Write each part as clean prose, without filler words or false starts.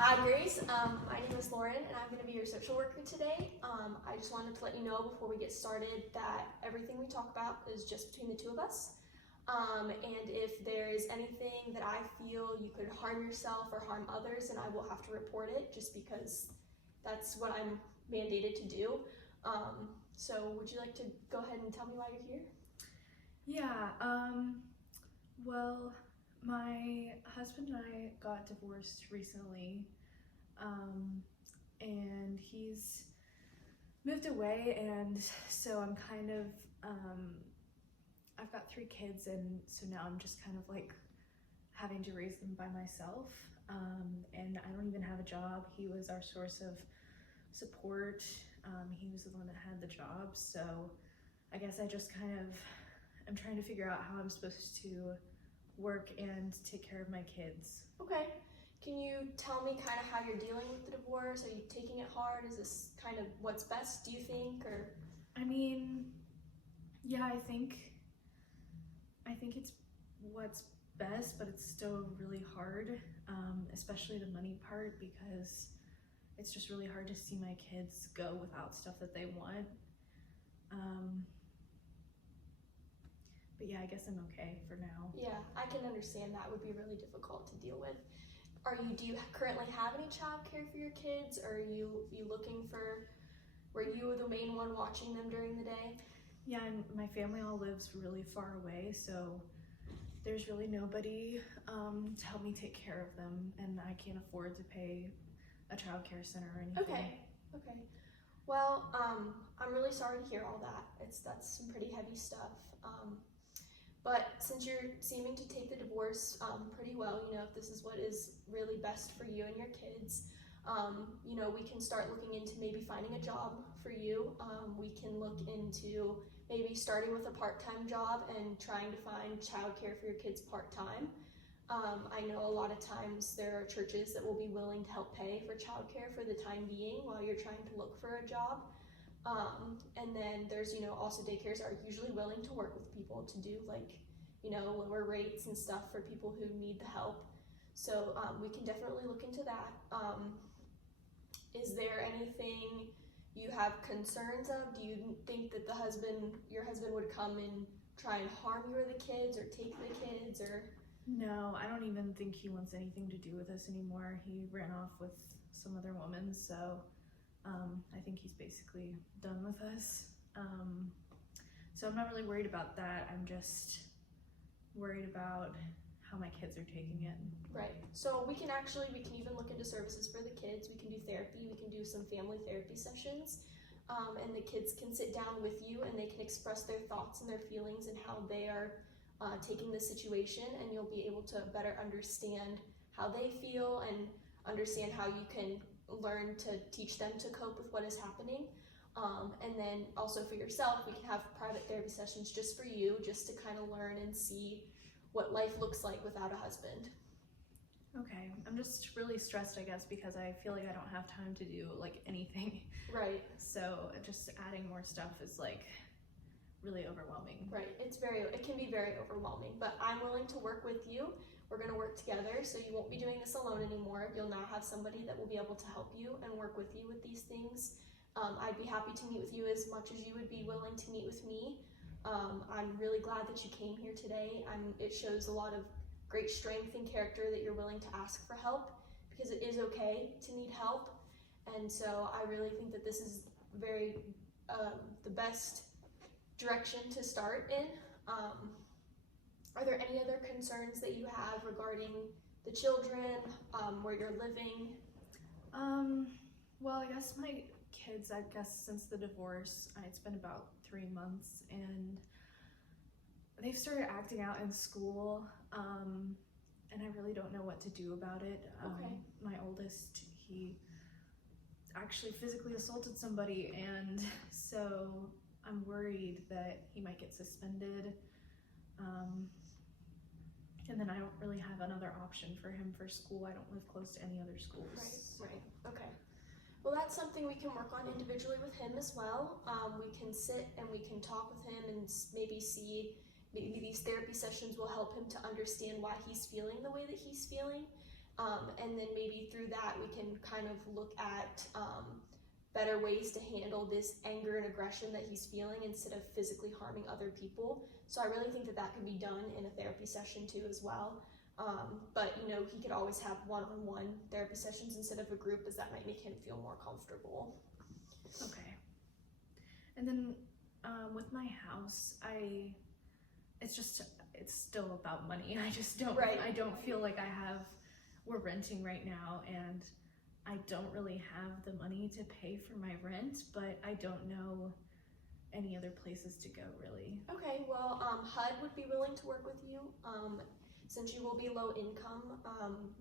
Hi Grace, my name is Lauren and I'm going to be your social worker today. I just wanted to let you know before we get started that everything we talk about is just between the two of us. And if there is anything that I feel you could harm yourself or harm others, then I will have to report it just because that's what I'm mandated to do. So would you like to go ahead and tell me why you're here? Yeah, well, my husband and I got divorced recently, and he's moved away, and so I'm kind of, I've got 3 kids, and so now I'm just kind of like having to raise them by myself, and I don't even have a job. He was our source of support. He was the one that had the job, so I guess I just kind of I'm trying to figure out how I'm supposed to work and take care of my kids. Okay. Can you tell me kind of how you're dealing with the divorce? Are you taking it hard? Is this kind of what's best, do you think? Or I mean, yeah, I think it's what's best, but it's still really hard, especially the money part, because it's just really hard to see my kids go without stuff that they want. But yeah, I guess I'm okay for now. yeah, I can understand that would be really difficult to deal with. Do you currently have any childcare for your kids, or are you looking for, were you the main one watching them during the day? Yeah, and my family all lives really far away, so there's really nobody to help me take care of them, and I can't afford to pay a childcare center or anything. Okay. Well, I'm really sorry to hear all that. That's some pretty heavy stuff. But since you're seeming to take the divorce pretty well, if this is what is really best for you and your kids, we can start looking into maybe finding a job for you. We can look into maybe starting with a part-time job and trying to find childcare for your kids part-time. I know a lot of times there are churches that will be willing to help pay for childcare for the time being while you're trying to look for a job. And then there's, also daycares are usually willing to work with people to do lower rates and stuff for people who need the help. So we can definitely look into that. Is there anything you have concerns of? Do you think that your husband would come and try and harm you or the kids or take the kids or? No, I don't even think he wants anything to do with us anymore. He ran off with some other woman, so I think he's basically done with us. So I'm not really worried about that. I'm just worried about how my kids are taking it. Right. So we can even look into services for the kids. We can do therapy. We can do some family therapy sessions. And the kids can sit down with you and they can express their thoughts and their feelings and how they are taking the situation, and you'll be able to better understand how they feel and understand how you can learn to teach them to cope with what is happening. And then also for yourself, we can have private therapy sessions just for you, just to kind of learn and see what life looks like without a husband. Okay, I'm just really stressed, I guess, because I feel like I don't have time to do anything. Right. So just adding more stuff is really overwhelming. Right, it can be very overwhelming, but I'm willing to work with you. We're going to work together, so you won't be doing this alone anymore. You'll now have somebody that will be able to help you and work with you with these things. I'd be happy to meet with you as much as you would be willing to meet with me. I'm really glad that you came here today. It shows a lot of great strength and character that you're willing to ask for help, because it is okay to need help. And so I really think that this is the best direction to start in. Are there any other concerns that you have regarding the children, where you're living? Well, I guess my kids, since the divorce, it's been about 3 months, and they've started acting out in school, and I really don't know what to do about it. Okay. My oldest, he actually physically assaulted somebody, and so I'm worried that he might get suspended, and then I don't really have another option for him for school. I don't live close to any other schools. Right, okay. Well, that's something we can work on individually with him as well. We can sit and we can talk with him and maybe these therapy sessions will help him to understand why he's feeling the way that he's feeling. And then maybe through that we can kind of look at better ways to handle this anger and aggression that he's feeling instead of physically harming other people. So I really think that that could be done in a therapy session too as well. But he could always have one-on-one therapy sessions instead of a group, as that might make him feel more comfortable. Okay. And then with my house, it's still about money. I just don't, Right. I don't feel like we're renting right now, and I don't really have the money to pay for my rent, but I don't know any other places to go really. Okay, well, HUD would be willing to work with you. Since you will be low income,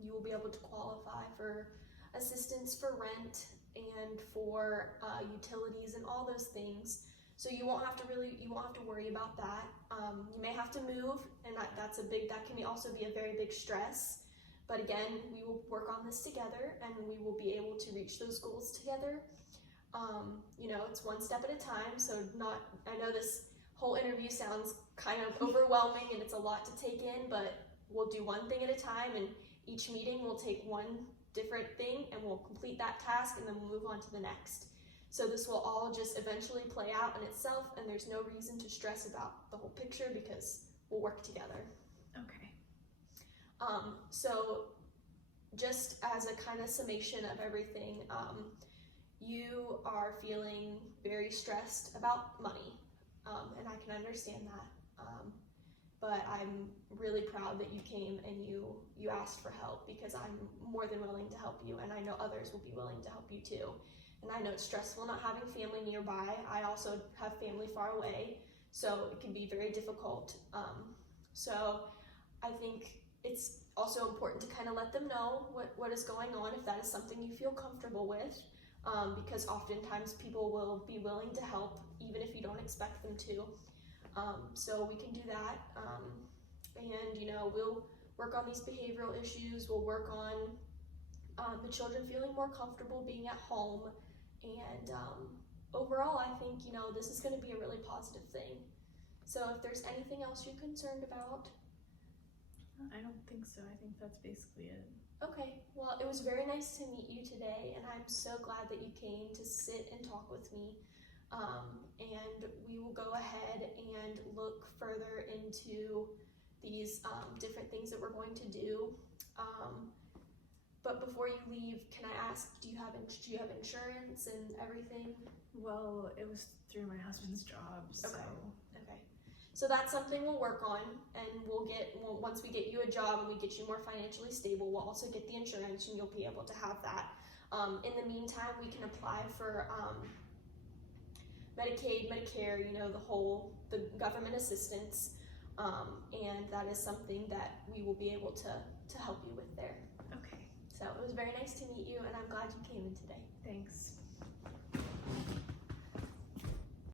you will be able to qualify for assistance for rent and for utilities and all those things. So you won't have to worry about that. You may have to move, and that can also be a very big stress. But again, we will work on this together, and we will be able to reach those goals together. It's one step at a time. So I know this whole interview sounds kind of overwhelming and it's a lot to take in, but we'll do one thing at a time, and each meeting we'll take one different thing and we'll complete that task, and then we'll move on to the next. So this will all just eventually play out in itself, and there's no reason to stress about the whole picture because we'll work together. Okay. So just as a kind of summation of everything, you are feeling very stressed about money, and I can understand that. But I'm really proud that you came and you asked for help, because I'm more than willing to help you, and I know others will be willing to help you too. And I know it's stressful not having family nearby. I also have family far away, so it can be very difficult. So I think it's also important to kind of let them know what is going on, if that is something you feel comfortable with, because oftentimes people will be willing to help even if you don't expect them to. So we can do that, and we'll work on these behavioral issues. We'll work on the children feeling more comfortable being at home, and overall I think this is going to be a really positive thing. So if there's anything else you're concerned about. I don't think so. I think that's basically it. Okay, well, it was very nice to meet you today, and I'm so glad that you came to sit and talk with me. And we will go ahead and look further into these different things that we're going to do. But before you leave, can I ask, do you have insurance and everything? Well, it was through my husband's job, so. Okay. So that's something we'll work on, and once we get you a job and we get you more financially stable, we'll also get the insurance, and you'll be able to have that. In the meantime, we can apply for Medicaid, Medicare, the government assistance, and that is something that we will be able to help you with there. Okay. So it was very nice to meet you, and I'm glad you came in today. Thanks.